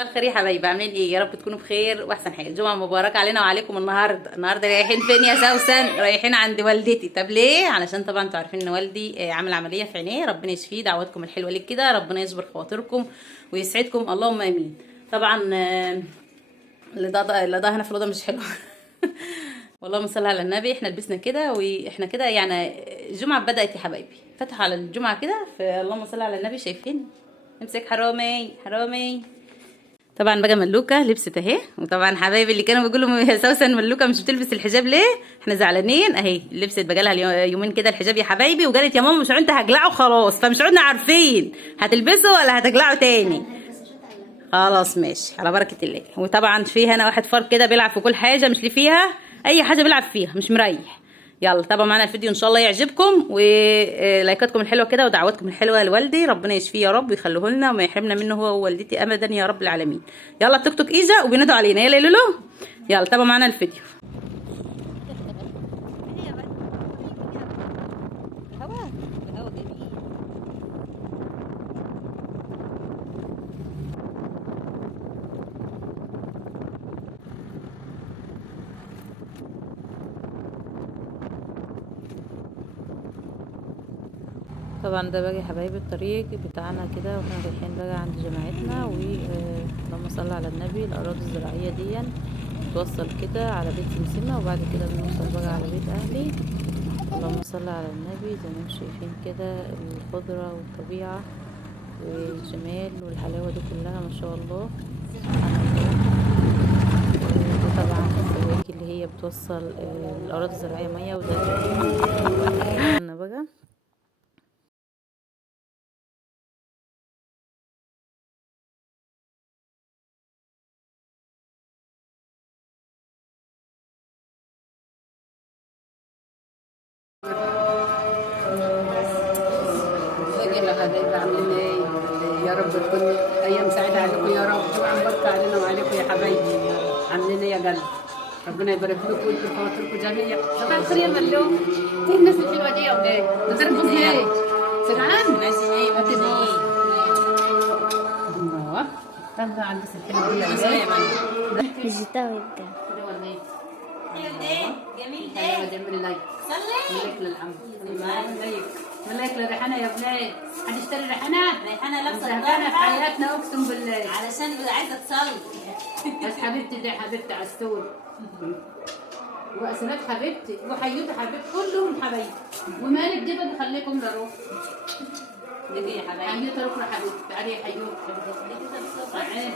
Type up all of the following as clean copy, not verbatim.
الخير يا حبايبي، عاملين ايه؟ يا رب تكونوا بخير واحسن حاجه. جمعه مباركه علينا وعليكم. النهارده رايحين فين يا سوسن؟ رايحين عند والدتي. طب ليه؟ علشان طبعا انتوا عارفين ان والدي عامل عمليه في عينيه، ربنا يشفيه. دعواتكم الحلوه ليك كده، ربنا يصبر خواطركم ويسعدكم، اللهم امين. طبعا اللي هنا في الاوضه مش حلو. والله صل على النبي. احنا لبسنا كده واحنا كده يعني الجمعه بدات يا حبايبي، فتحوا على الجمعه كده، فاللهم صل على النبي. شايفين؟ امسك حرامي حرامي. طبعا بقى ملوكه لبست اهي. وطبعا حبايبي اللي كانوا بيقولوا يا سوسن ملوكه مش بتلبس الحجاب ليه، احنا زعلانين. اهي لبست بقى لها يومين كده الحجاب يا حبايبي، وقالت يا ماما مش انت هقلعه خلاص، فمش عدنا عارفين هتلبسه ولا هتقلعه تاني. خلاص ماشي على بركه الله. وطبعا في هنا واحد فار كده بيلعب في كل حاجه، مش اللي فيها اي حاجه بيلعب فيها، مش مريح. يلا تابعوا معانا الفيديو ان شاء الله يعجبكم، ولايكاتكم الحلوه كده ودعواتكم الحلوه لوالدي، ربنا يشفيه يا رب ويخليه لنا وما يحرمنا منه هو ووالدتي ابدا يا رب العالمين. يلا التوك توك اجا وبينادوا علينا. يلا لولو، يلا تابعوا معانا الفيديو. طبعا ده بقى يا حبايبي الطريق بتاعنا كده، واحنا رايحين بقى عند جماعتنا. اللهم صل على النبي. الاراضي الزراعيه دي بتوصل كده على بيت سمسمه، وبعد كده بنوصل بقى على بيت اهلي. اللهم صل على النبي. زي ما انتم شايفين كده الخضره والطبيعه والجمال والحلاوه دي كلها ما شاء الله. وطبعا السواقي اللي هي بتوصل الاراضي الزراعيه ميه، وده بقى حبايبي عاملين ايه؟ يا رب تكون ايام سعيده عليكم يا رب، وعمرك علينا وعليكم يا حبايبي. عاملين ايه يا قلب؟ ربنا يبارك لكم ويكبر خواطركم جميعا. صباح الخير يا ملوك. ايه الناس الحلوه دي يا ولاد؟ بترقص ليه؟ سرعان؟ ماشي ايه وقت ايه؟ الله طلع على الناس الحلوه دي يا ولاد. فيجيتاوي ده. حلو ده جميل ده. ايوه جميل لايك. صلي لايك للعم. لايك لايك لريحانه يا ولاد. حد اشتري ريحانه؟ ريحانه لابسه زهقانه في حياتنا اقسم بالله. علشان عايزه تصلي. بس حبيبتي دي حبيبتي عسول، واسنات حبيبتي، وحيوتي حبيبتي، كلهم حبايبي. ومالك دي بقى خليكم لروح. دي يا حبايبي. حيوتي روح حبيبتي. تعالي يا حيوتي. تعالي.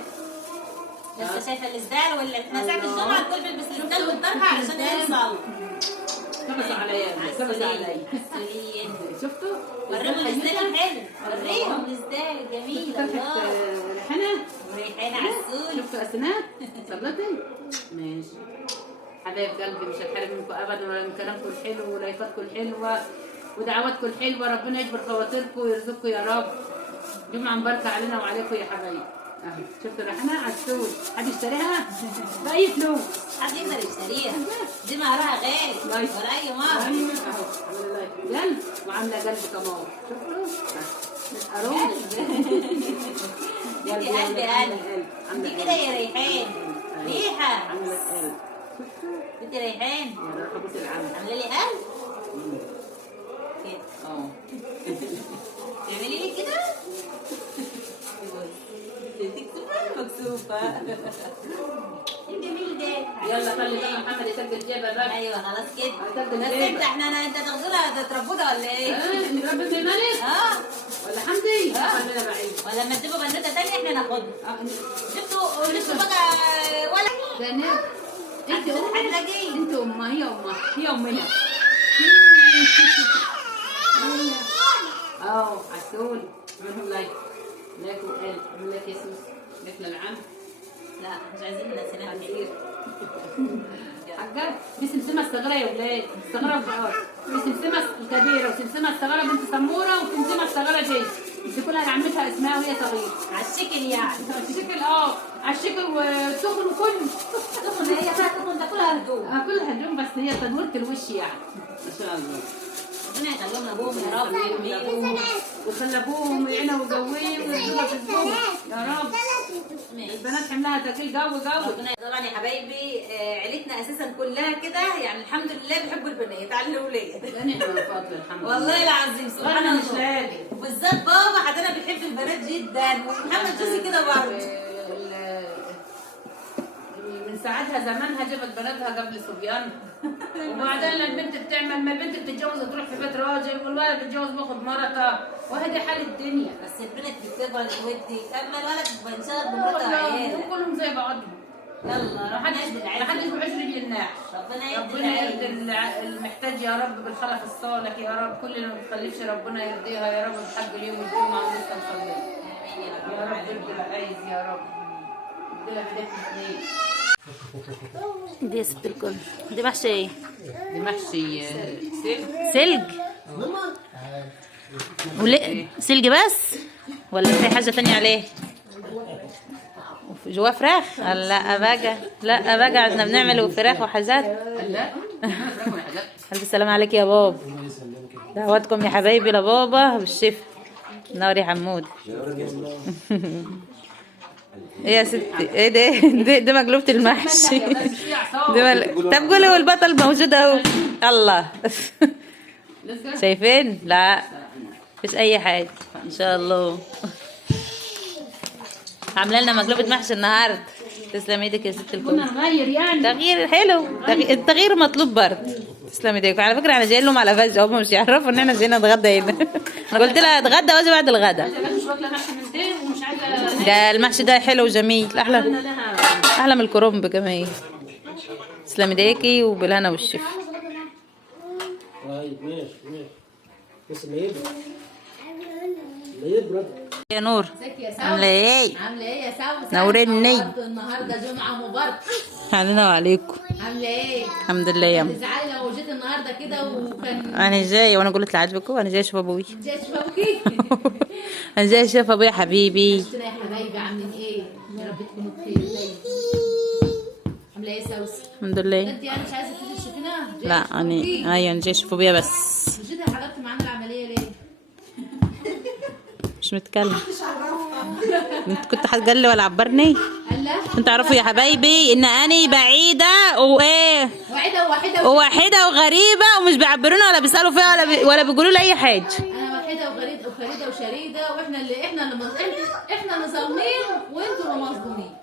لسه شايفه الاسدال ولا احنا ساعه الجمعه الكل بيلبس الاسدال والطرحه علشان يوصل. كبسوا عليا كبسوا عليا. عسولين. شفتوا؟ وريهم الاسدال الحلو. وريهم الاسدال الجميل. طرحه ريحانه. ريحانه عسول. شفتوا اسنات؟ صلتي؟ ماشي. حبايب قلبي مش هتحرم منكم ابدا، ولا من كلامكم الحلو ولايكاتكم الحلوه ودعواتكم الحلوه. ربنا يجبر خواطركم ويرزقكم يا رب. جمعه مباركه علينا وعليكم يا حبايبي. اهو شفتوا ريحانه عسول. حد يشتريها؟ باي فلوس. حد يقدر يشتريها. دي مهرها غالي ولا اي مهر. ايوه اهو عامله لايك قلب وعامله قلب كمان. شفتوا؟ قلب. دي قلب قلب. دي كده يا ريحان. ريحه. عامله قلب. انت ريحان. يا روح ابوس العم. عامله لي قلب. كده. اه تعملي لي كده. مكسوفة. الجميل ده. يلا خلي بقى محمد يسجل جيبه بقى. ايوه خلاص كده. هسجل بس جيبه. انت انت تاخدونا تربونا ولا ايه؟ نربي في الملك؟ ولا حمدي؟ خلينا بعيد. ولا لما تجيبوا بنوته تانية احنا ناخدها. جبتوا بقى ولا زينب انت هتلاقيه. انت امها، هي امها، هي امنا. عسول. عملهم لايك وقال عمل لك يا سوس. لايك للعم. لا مش عايزين نسيناها كتير. حاجه دي سمسمه الصغيره يا ولاد، الصغيره وبقار. دي سمسمه الكبيره وسمسمه الصغيره بنت سموره وسمسمه الصغيره دي. دي كلها لعمتها اسمها وهي صغيره. على الشكل يعني. على الشكل على الشكل وسخن وكله. تخن هي بقى تخن ده كلها هدوم. هدوم. كلها هدوم، بس هي تدويرة الوش يعني. ما شاء الله. ربنا يخليهم لابوهم يا رب ويربيهم وخلي ابوهم ويعينوا ويقويهم ويرزقها في الزوج يا رب. البنات حملها تاكل جو. ربنا. طبعا يا حبايبي عيلتنا اساسا كلها كده يعني الحمد لله بيحبوا البنات على الاولاد. نعمة وفضل الحمد لله. والله العظيم سبحان أنا مش الله. لاقي. وبالذات بابا حدانا بيحب البنات جدا، ومحمد جوزي كده برضه. من ساعتها زمانها جابت بناتها قبل صبيان. وبعدين البنت بتعمل، ما البنت بتتجوز تروح في بيت راجل، والولد بيتجوز بياخد مرته، وهذه حال الدنيا. بس البنت بتكبر ودي اما الولد بينشغل بمراته وعياله. كلهم زي بعضهم. يلا ربنا يهدي ما العيال. حدش بيعيش رجل الناس. ربنا يهدي العيال. المحتاج يا رب بالخلف الصالح يا رب. كل اللي ما بتخلفش ربنا يرضيها يا رب بحق اليوم والجمعه ولسه نصلي. يا رب ارضي العايز يا رب. اديلها بدايه الخير. دي يا ست الكل، دي محشي ايه؟ دي محشي سلج. سلج بس ولا في حاجة تانية عليه؟ جواه فراخ؟ لا بقى احنا بنعمل فراخ وحاجات. لا الف سلام عليك يا بابا. دعواتكم يا حبايبي لبابا بالشفا. نور يا حمود. ايه يا ستي؟ ايه ده مقلوبة المحشي. طب قولي والبطل موجود اهو. الله. شايفين؟ لا مفيش اي حاجة ان شاء الله. عامله لنا مقلوبة محشي النهارده. تسلم ايدك يا ست الكل. كنا نغير يعني. تغيير حلو، التغيير مطلوب برضه. تسلم ايديك. على فكره احنا جايين لهم على فجأة، هم مش يعرفوا ان احنا جايين نتغدى هنا. انا قلت لها اتغدى واجي بعد الغدا. مش واكله محشي من ده ومش عايزه. ده المحشي ده حلو وجميل، احلى من الكرنب كمان. تسلم ايديكي وبالهنا والشفا. طيب ماشي بس ما يبرد يا نور ازيك يا سوا؟ عامله ايه؟ عامله ايه يا سوا؟ نورني. النهارده جمعه مباركه. علينا وعليكم. عامله ايه؟ الحمد لله يا أم. تزعلي لو جيت النهارده كده وكان انا جايه وانا قلت لعجبكم انا جايه اشوف ابوي. جاي تشوفي. انا جايه اشوف ابويا حبيبي. قلت لها يا حبايبي عاملين ايه؟ يا رب تكونوا بخير. عامله ايه يا سوسي؟ الحمد لله. انت يعني مش عايزه تيجي تشوفينا؟ لا انا ايوه انا جايه اشوف ابويا بس. جيتي حضرتي معانا العمليه ليه؟ مش متكلم. انت كنت هتجلي ولا عبرني؟ قال لا انتوا تعرفوا يا حبايبي ان انا بعيده وايه وواحده وغريبه ومش بيعبرونا ولا بيسالوا فيها ولا بيقولوا لي اي حاجه. انا واحده وغريبه وشريده، واحنا اللي ظالمين وانتوا اللي مظلومين.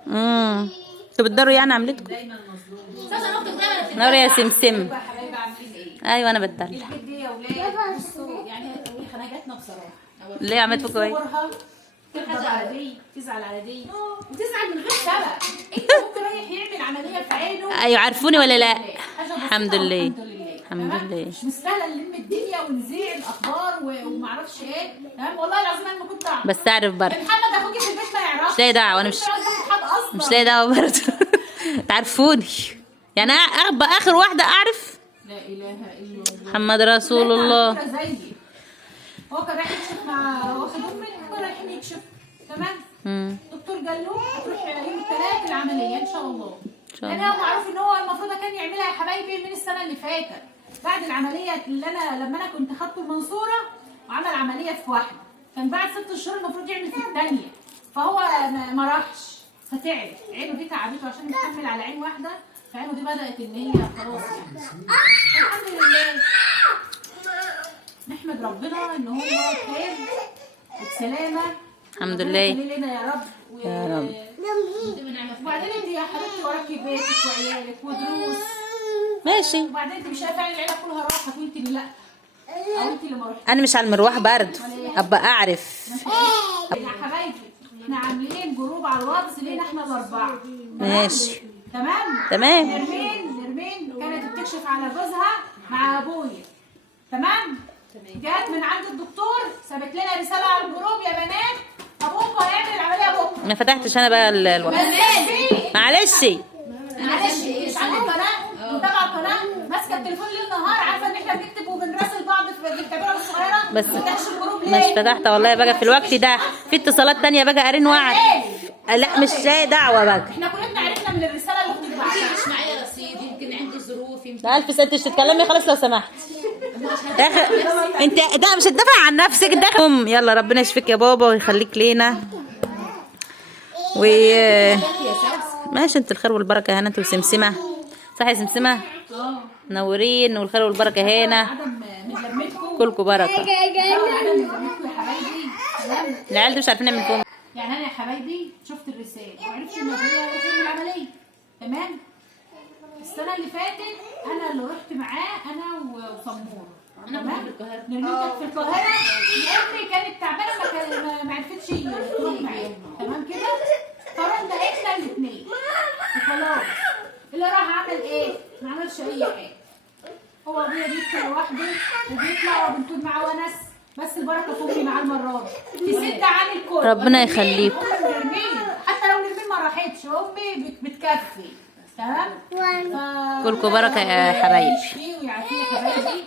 انتوا بتداروا يعني عملتكم. دايما مظلومين. ساسا اختك دايما نور يا سمسم. حبايبي عاملين ايه؟ ايوه انا بتدلع. الحاجات دي يا ولاد بصوا يعني خناجاتنا بصراحه. ليه عملت فيكم ايه؟ تزعل على دي، تزعل على دي، وتزعل من غير سبب. انت ممكن رايح يعمل عمليه في عينه. ايوه عارفوني ولا لا؟ حاجة بسيطة الحمد لله. الحمد الحمد لله. مش مستاهله نلم الدنيا ونذيع الاخبار ومعرفش ايه. تمام والله العظيم انا ما كنت اعرف. بس اعرف برضه. محمد اخوكي في البيت ما يعرفش. مش لاقي دعوه. انا مش لاقي دعوه برضه. تعرفوني يعني انا اخر واحده اعرف. لا اله الا الله محمد رسول الله. زيي. هو كان رايح يكشف مع واخد امي ورايحين يكشف. تمام. الدكتور قال له هتروح يوم الثلاث العمليه ان شاء الله. لان هو معروف ان هو المفروض كان يعملها يا حبايبي من السنه اللي فاتت بعد العمليه اللي لما انا كنت خدته المنصوره وعمل عمليه في واحده. كان بعد 6 شهور المفروض يعمل في الثانيه، فهو ما راحش فتعب. عينه دي تعبته عشان يتحمل على عين واحده، فعينه دي بدات ان هي خلاص يعني. الحمد لله نحمد ربنا ان هو خير وبسلامه. الحمد لله. لنا يا رب يا رب. وبعدين انت يا حبيبتي وراكي بيتك وعيالك ودروس. ماشي. وبعدين انت مش شايفه ان العيله كلها راحت وانت اللي لا، او انت اللي ما رحتيش. انا مش على المروح برضه ابقى اعرف. يا حبايبي احنا عاملين جروب على الواتس لينا احنا الاربعه. ماشي. تمام. نرمين كانت بتكشف على جوزها مع ابويا. تمام. جات من عند الدكتور سابت لنا رساله على الجروب يا بنات ابوكوا هيعمل العمليه بكره. ما فتحتش انا بقى الوقت. معلش مش عندك قناه متابعه القناه ماسكه التليفون ليل نهار عارفه ان احنا بنكتب وبنراسل بعض في الكاميرا الصغيره. بس ما فتحش الجروب ليه؟ مش فتحت والله بقى في الوقت ده في اتصالات تانية بقى قارين وعد. لا مش جاي دعوه بقى. احنا كلنا عرفنا من الرساله اللي اختك بعتها. مش معايا رصيد يمكن عندي الظروف يمكن. لا الف انت مش تتكلمي خالص لو سمحت. انت ده مش هتدافع عن نفسك ده. يلا ربنا يشفيك يا بابا ويخليك لينا. و ماشي انت الخير والبركه هنا انت وسمسمه. صح يا سمسمه؟ منورين والخير والبركه هنا. عدم من لمتكم كلكم بركه. عدم من لمتكم يا حبايبي. تمام. العيال دي مش عارفين نعمل فيهم. يعني انا يا حبايبي شفت الرسالة وعرفت ان ابويا رايح يعمل عمليه. تمام. السنه اللي فاتت انا اللي رحت معاه انا وصمور. انا كنت في القاهره. نرمين كانت في القاهره. امي كانت تعبانه ما عرفتش تروح معايا. تمام كده. فرحنا احنا الاثنين وخلاص. اللي راح عمل ايه؟ ما عملش اي حاجه. هو ابويا بيطلع لوحده وبيطلع وبنكون معاه ونس. بس البركه في امي معاه المره دي. في ست عامل كل ربنا يخليك. حتى لو نرمين ما راحتش امي بتكفي. تمام. كلكم بركه يا حبايبي. يشفيه ويعافيه يا حبايبي.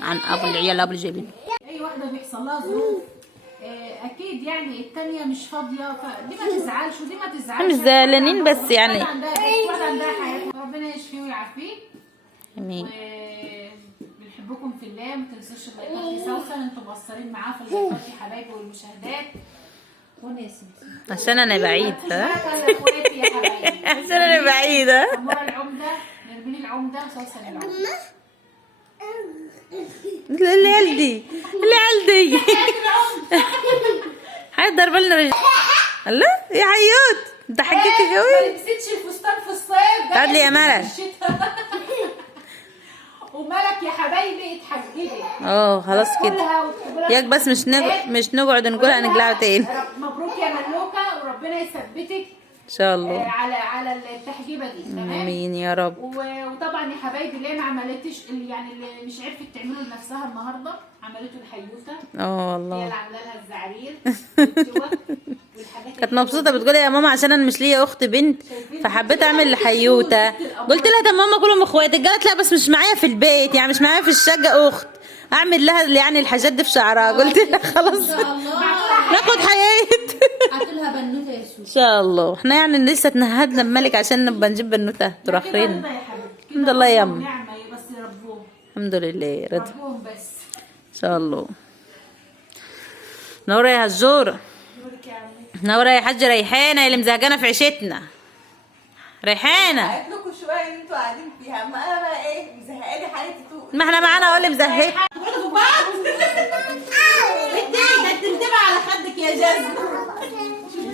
عن ابو العيال ابو الجبين. اي واحده بيحصل لها ظروف اكيد يعني التانية مش فاضيه فدي ما تزعلش ودي ما تزعلش. مش زعلانين بس يعني. واحده عندها حياتها. ربنا يشفيه ويعافيه. امين. بنحبكم في الله. ما تنسوش اللايكات لسوسن. انتم مقصرين معاه في اللايكات يا حبايبي والمشاهدات. وناسم عشان انا بعيد ها. اخواتي يا حبايبي. عشان انا بعيده. سمورة العمده نرمين العمده سوسن العمده. العيال دي هيضرب لنا رجل. الله يا حيوت انت حكيتي ما قوي. لبستش الفستان في الصيف. تعال لي يا ملك. وملك يا حبايبي اتحجبت. خلاص كده. ياك بس مش نقعد نقولها نقلعها تاني. مبروك يا ملوكه وربنا يثبتك ان شاء الله. على التحجيبه دي. تمام. امين يا رب. وطبعا يا حبايبي اللي ما عملتش يعني اللي مش عرفت تعمله لنفسها النهارده عملته الحيوته. هي والله اللي عامله لها الزعرير والتوك والحاجات. كانت مبسوطه بتقول يا ماما عشان انا مش ليا اخت بنت فحبيت اعمل لحيوته. قلت لها طب ماما كلهم اخواتك. قالت لا بس مش معايا في البيت يعني مش معايا في الشقه اخت اعمل لها يعني الحاجات دي في شعرها. قلت لها خلاص ناخد حياه. هاتولها بنوته يا سوسو. ان شاء الله. احنا يعني لسه اتنهدنا بملك عشان نبقى نجيب بنوته تراخرين. الحمد لله يا امي. بس ربهم. الحمد لله رضا. ربهم بس. ان شاء الله. نورة يا هزوره. نورة يا حاجه ريحانه اللي مزهقانه في عيشتنا. ريحانه قلت لكم شويه اللي انتوا قاعدين فيها. ما انا بقى ايه مزهقاني حالتي طول. ما احنا معانا اهو اللي مزهق. تنتبه على خدك يا جزم.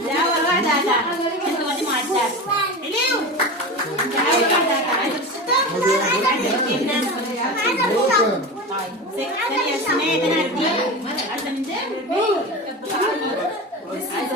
لا اول واحده هتعمل. انت ودي معدات. اليو. انت اول واحده هتعمل. ثانيه سمعت انا هديك. عايزه من ده؟ عايزه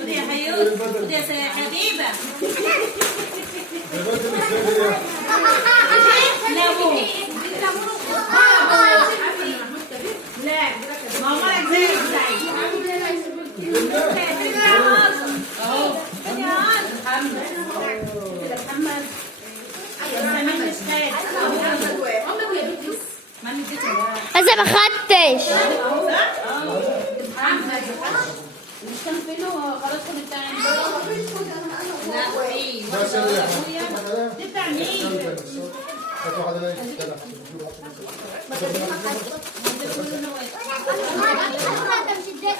خدي يا حيوت. خدي يا حبيبه. لا ماما هذا ما خدتش. مش كان فينه خلاص كل التاني. لا ايه دي بتاع مين؟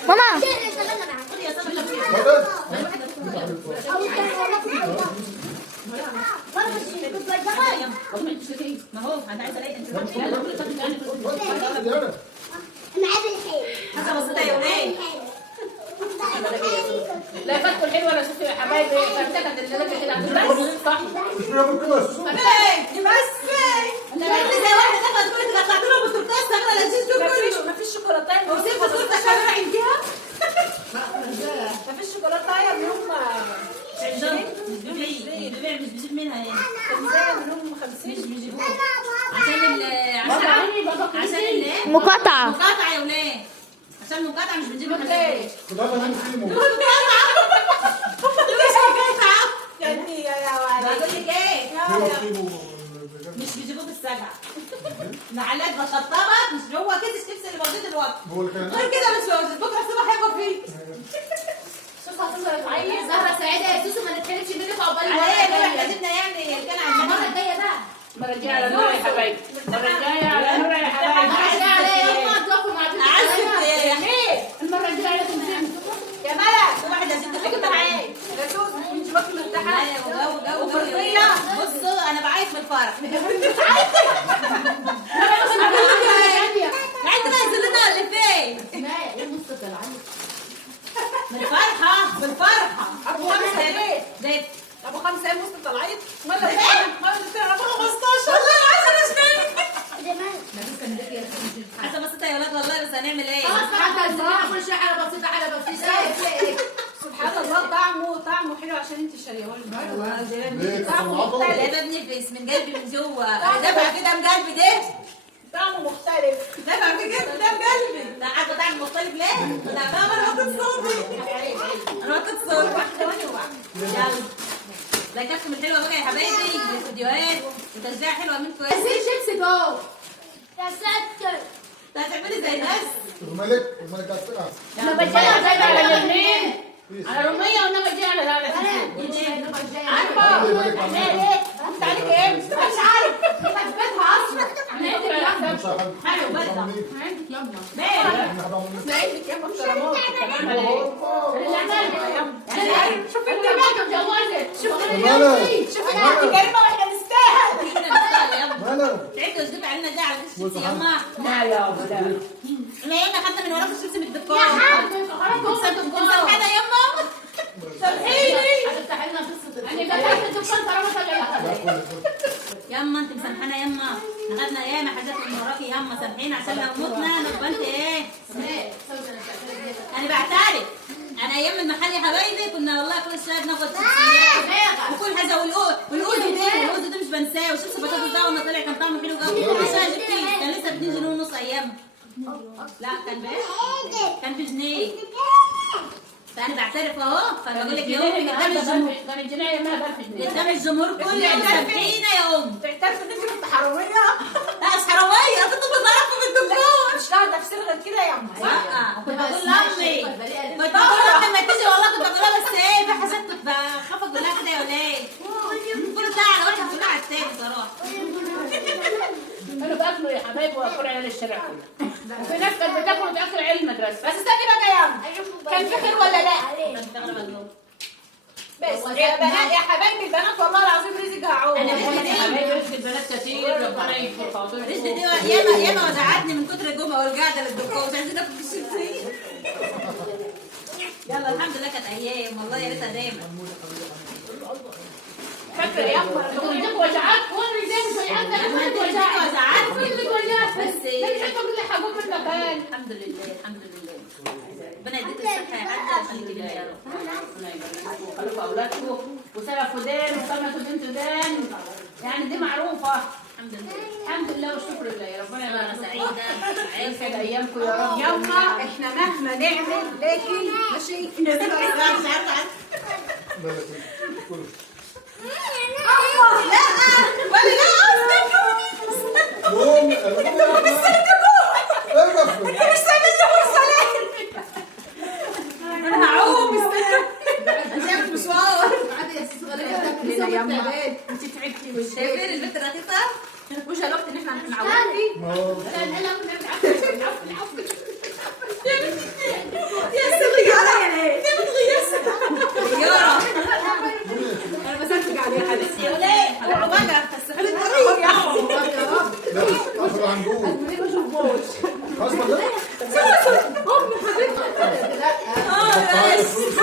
ماما ما هو انا عايزه الاقي انت حاجه بسيطه يا ولاد. لا فاتكم الحلوه انا شفت يا حبايبي فافتكرت ان انا كده عند الناس صح. زي واحده دخلت تقول لك طلعت لهم التورته استغرب الجيش مفيش شوكولاته وسيب التورته كمان عندها. مفيش شوكولاته يا ابني. مش بيجيب منها يعني. ازاي منهم 50 مش بيجيبوه عشان مقاطعة. مقاطعة يا ولاد. عشان المقاطعة مش بنجيب منها ليه؟ خدها من فيلم. جدي يا ولد. بقول لك ايه فيلم. مش بيجيبوه بالسجع. محلات بشطبت مش جوه كيس الشيبس اللي موجود دلوقتي. هو اللي كان غير كده مش موجود. بكره الصبح هيبقى فيه. زهرة سعيدة يا سوسو ما نتكلمش منك عقبال عليا كده احنا جبنا يعني كان عندنا المرة الجاية بقى. المرة الجاية على نور يا حبايبي. المرة الجاية على نور يا حبايبي. المرة الجاية لازم يا ملك واحد يا ست حاجه معايا يا سوسو انت باكي مرتاحة. وفرقيه. بصوا انا بعيط من الفرح. عايز بقى ينزلنا ولا فين؟ من الفرحه من الفرحه. ابو 5 ايه؟ زي ابو 5 ايه مصطفى طلعت؟ مرة ابو 15 والله العظيم مش فاهم. حتى بسيطه يا ولاد والله بس هنعمل ايه؟ حتى الزراعة كل شيء حاجة بسيطة حاجة بسيطة. سبحان الله طعمه حلو عشان انت شاريه ليه؟ طعمه مختلف. لا بنفس من قلبي من جوه. دافع كده من قلبي ده. طعمه مختلف. دافع في كده ده بقلبي. لا عارفه طعم مختلف ليه؟ لا بقى انا واخد صوتي. انا واخد صوتي. واحده واحده. يلا. لايكاتكم الحلوه بقى يا حبايبي الفيديوهات وتشجيع حلوه منكم. عايزين شيبسي جو. يا ستر. هتعملي زي الناس. الملك هتسقع. انا بجي على الاثنين. على رومية وانا بجي على عارفة انت عليك ايه؟ مش عارف بثبتها اصلا. مش حد. حلو بدأ. عندك يما. ماشي. عندك يما محترمات. شوف انت بقى اتجوزت. شوف انت كريمة واحنا نستاهل. ماله؟ تعبتوا وزدتوا علينا ده على الشيبسي يما. لا يا ولد. احنا ياما خدنا من وراكم الشيبسي من الدكان. سامحيني يما. سامحيني. هتفتحي لنا قصة انا فتحت الدكان طالما يما انت مسامحانا يما. خدنا ياما حاجات من وراكي يما سامحينا عشان لو متنا نبقى انت ايه؟ انا بعترف. انا ايام المحل يا حبايبي كنا والله كل شويه بناخد شيبسيات وكل حاجه والقوز ده مش بنساه وشيبس بطاطس ده لما طلع كان طعمه حلو قوي. كل شويه جبت كان لسه ب 2 جنيه ونص ايام. لا كان بجنيه. فانا بعترف اهو. فانا بقول لك يا امي قدام الجمهور. كان الجنيه ما بقى في الجنيه. قدام الجمهور كله مسامحينا يا ام. تعترف ان انت كنت حرامية؟ لا مش حراميه انا كنت بصرفكم من الدكان. مش لاقي تفسير غير كده يا امي. لا كنت بقول لامي كنت بقول لامي ما تيجي والله كنت بقول لها بس ايه في حاجات كنت بخاف اقول لها كده يا ولاد. كل ده على واحد كلها على التاني صراحه. كانوا بياكلوا يا حبايبي واكلوا عيال الشارع كلها. وفي ناس كانت بتاكل وتاكل عيال المدرسه. بس استني بقى يا امي. كان في خير ولا لا؟ بس يا بنات يا حبايبي البنات والله العظيم رزقها عون. انا يا حبايبي رزق البنات كتير ربنا يكفر خاطرهم. رزق دي ياما وجعتني من كتر الجمعه والقعده للدكتور مش عايزين ناكل الشيبسي. يلا الحمد لله كانت ايام والله يا ريتها دايما. فاكره يا امي انتوا بتجيبوا وجعات وانا ازاي مش وجعات ده ما انت بتجيبوا وجعات. بس بس مش عارفه اقول لك حاجات من المكان. الحمد لله الحمد لله. ربنا يديك الصحه يا حاجه ويخليك لنا يا رب. ربنا يبارك لكم ويخليكم اولادكم وسلفوا دين وسمكوا بنت دين. يعني دي معروفه. الحمد لله. الحمد لله والشكر لله. ربنا انا يبارك سعيده. يسعد ايامكم يا رب. يما احنا مهما نعمل لكن ماشي مش عارفه انا هعوم استنى مشوار. يا يما انت تعبتي وش شايفين البنت الرخيصه؟ وش الوقت ان احنا نعودي يا سيدي ليه بتغير غياره؟ انا بسلك عليه يا حبيبتي يا ولاد روحوا بقى تسحلوا يا أخذ عن جوه. خلاص ده؟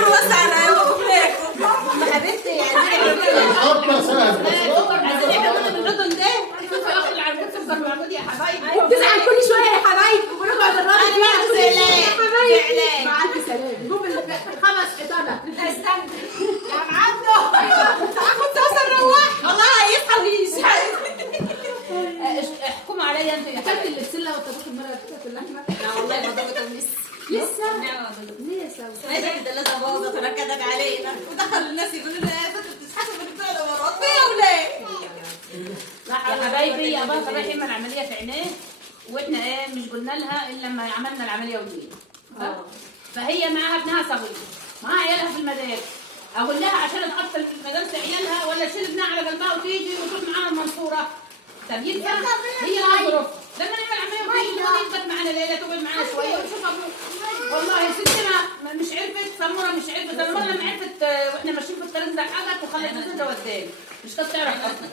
وسع على يومكم حبيبتي يعني حتى سهل. عايزين يعملوا بالردن ده. تزعل كل شويه يا حبايبي ونقعد الراجل يا حبايبي مع الف سلامه دوب 5 حيطانه استنى يا معدو كنت اوصل ماشي الدلاسه باظت وركدت علينا ودخل الناس يقولوا لنا يا ست بتشحتوا من بتوع الامارات يا ولاد. يا حبايبي يا بابا رايحين من العمليه في عينيه، واحنا ايه مش قلنا لها الا لما عملنا العمليه وجينا. فهي معاها ابنها صغير، معاها عيالها في المدارس. اقول لها عشان تحصل في مدارس عيالها ولا تشيل ابنها على قلبها وتيجي وتروح معانا المنصوره؟ طب ينفع؟ هي لها ظروف. لما نعمل عمليه وتيجي تثبت معانا ليله تقعد معانا شويه ونشوف ابوك. والله يا ستي مش عرفت سموره، مش عرفت سموره لما عرفت واحنا ماشيين في الطريق ده حاجه وخلت جوزها قدامي مش كانت تعرف اصلا.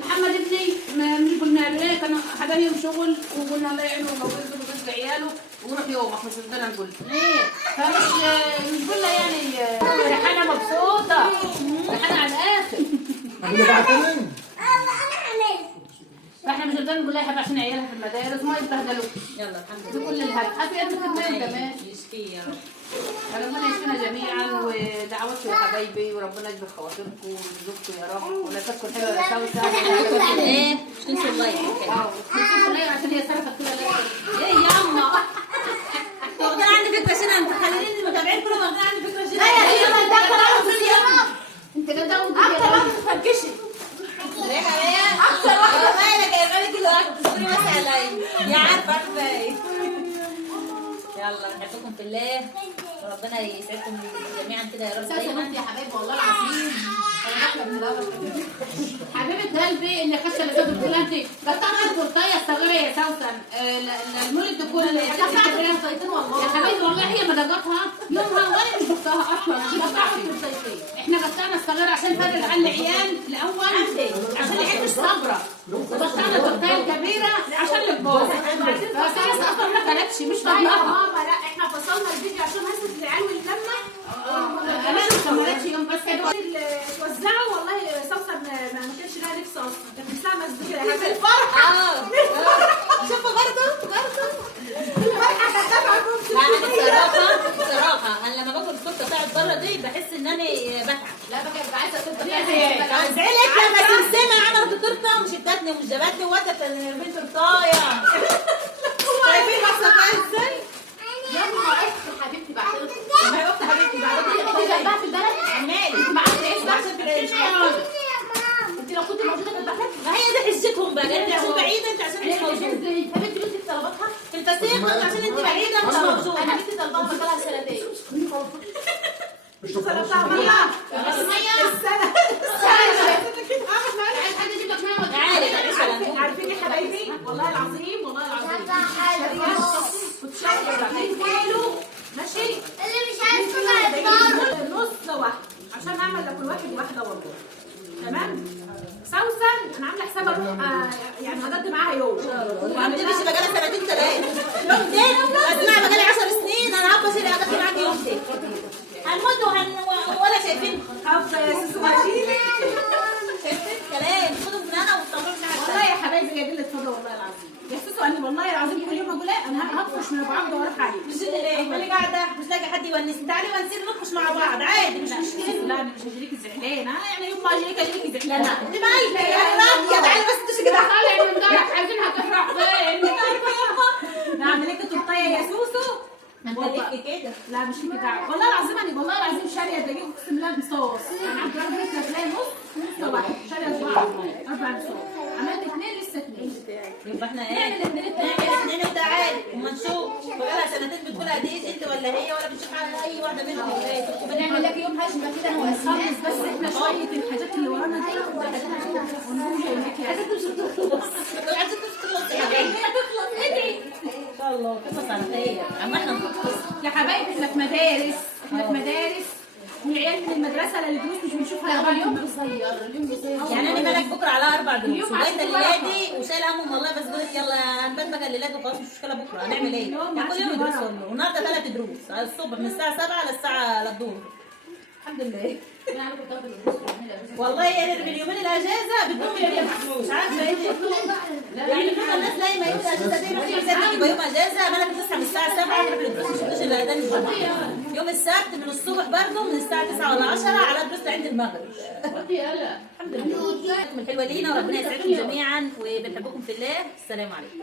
محمد ابني مش قلنا له ليه كان حبايبهم شغل وقلنا الله يعينه ويوفقه ويرزق عياله وروح يومك مش بدنا نقول ليه. فمش قلنا يعني ريحانه مبسوطه ريحانه على الاخر. فاحنا مش قادرين نقول لها يا حبيبي عشان عيالها في المدارس ما يتبهدلوا. يلا الحمد لله بكل الهدف عافيه كمان كمان يشفي يا رب. ربنا يشفينا جميعا ودعواتكم يا حبايبي وربنا يجبر خواطركم ويرزقكم يا رب ولادكم حلوه يا سوسه. ايه مش تنسوا اللايك تنسوا اللايك عشان هي سلفت كده. ايه يا اما واخدين عندي فكره شنو انت خليني المتابعين كلهم واخدين عندي فكره شنو. لا يا هي ده كلام انت كده اكتر واحده تفركشي ليه يا اكتر واحده مالك يا مالك الوقت تقولي بس عليا يا عارفه ايه. يلا نحبكم في الله وربنا يسعدكم جميعا كده يا رب دايما يا حبايبي والله العظيم حبيبه قلبي اللي خش اللي قلت لها انت قطعنا التورتايه الصغيره يا سوسن المولد ده كله يا حبايبي والله هي مدقتها يومها وانا مش شفتها اصلا قطعنا التورتايتين. احنا قطعنا الصغيره عشان نفرج على العيال الاول عشان العيال مش صابره وقطعنا التورتايه الكبيره عشان الكبار بس هي اصلا ما كلتش مش طبيعها. ماما لا احنا فصلنا الفيديو عشان هسه العيال واللمه انا ما كملتش يوم بس توزعوا. والله سوسن ما كانش لها نفس اصلا كانت نفسها مسدوده يا حبيبي الفرحه. شوفوا برضه الفرحه كانت لا انا بصراحه انا لما باكل التورته بتاعت بره دي بحس ان انا بتعب. لا بقى عايزه تورته زعلت لما سمسمه عملت التورته ومش ادتني ومش جابتني وودت البنت الطايع. شايفين بحصل ازاي؟ يا ابني اختي حبيبتي بعتلك ما هي اخت حبيبتي انت جايباها في البلد عمالي انت بعتلي ايه بقى عشان تعيش. انت لو كنت موجوده كنت بعتلك. ما هي دي حجتهم بقى انت عشان بعيده انت عشان مش موجوده. حبيبتي بنتي طلباتها في الفسيخ عشان انت بعيده مش موجوده. انا بنتي طلبها بقالها سنتين مش طلبتها ميه بس ميه السنه عايز حد يجيب لك ميه. عارفين يا حبايبي والله العظيم والله العظيم كنت شايفه 2 كيلو ماشي اللي مش عايز تبقى نص واحده عشان اعمل لكل واحد واحده والله. تمام. سوسن انا عامله حساب اروح يعني هقضي معاها يوم ما عملتليش بقالها سنتين ثلاثه يوم تاني اسمع بقالي 10 سنين انا هبقى شيل هقضي معاكي يوم تاني هنموت ولا شايفين خف يا سوسو هشيلك. شايفين كلام خدوا من انا وطلعوا من والله يا حبايبي جايبين لي الفضه والله العظيم يا سوسو انا والله العظيم كل يوم اقول ايه انا هطفش من ابو عبده واروح عليه. مش ليه مالي قاعده مش لاقي حد يونسني. تعالي ونسيني نطفش مع بعض عادي مش مشكله. لا انا مش هجيلك الزحلان يعني يوم ما اجيلك زحلانه انت معايا يا راضيه تعالي بس انت كده طالع من امبارح عايزينها تفرح فين؟ نعمل لك تورتيه يا سوسو. والله كده لا مش كده والله العظيم انا والله العظيم شاريه دقيق اقسم بالله بصوص انا عند ربنا تلاقي نص واحد شاريه 4 صوص عملت 2 لسه 2. يبقى احنا ايه نعمل 2 وتعالي وما نشوف بقالها سنتين بتقول قديش انت ولا هي ولا بتشوف على اي واحده منهم ولا ايه. بنعمل لك يوم هشمه كده انا واصحابي بس احنا شويه الحاجات اللي ورانا دي ونقول لك يا عايزه تخلص ان شاء الله قصص على خير اما احنا نخلص. يا حبايبي احنا في مدارس والعيال من المدرسه للدروس مش بنشوفها اليوم قصير يعني انا بالك بكره على 4 دروس وبقيت الليلادي وشايل همهم والله بس قلت يلا هنبات بقى الليلادي وخلاص مش مشكله بكره هنعمل ايه؟ كل يوم دروس والله والنهارده 3 دروس الصبح من الساعه 7 للساعه للظهر. الحمد لله. والله يعني من يومين الاجازه بتقوم مش عارفه ايه يعني كل الناس لاقي ما يوم الاجازه دي بتيجي يبقى يوم اجازه بالك تصحى من الساعه 7 تروح للدروس مش بتوصل الاذان الجمعه. يوم السبت من الصبح برضه من الساعه 9 ولا 10 على الدروس عند المغرب. الحمد لله. الحلوه لينا وربنا يسعدكم جميعا وبنحبكم في الله. السلام عليكم.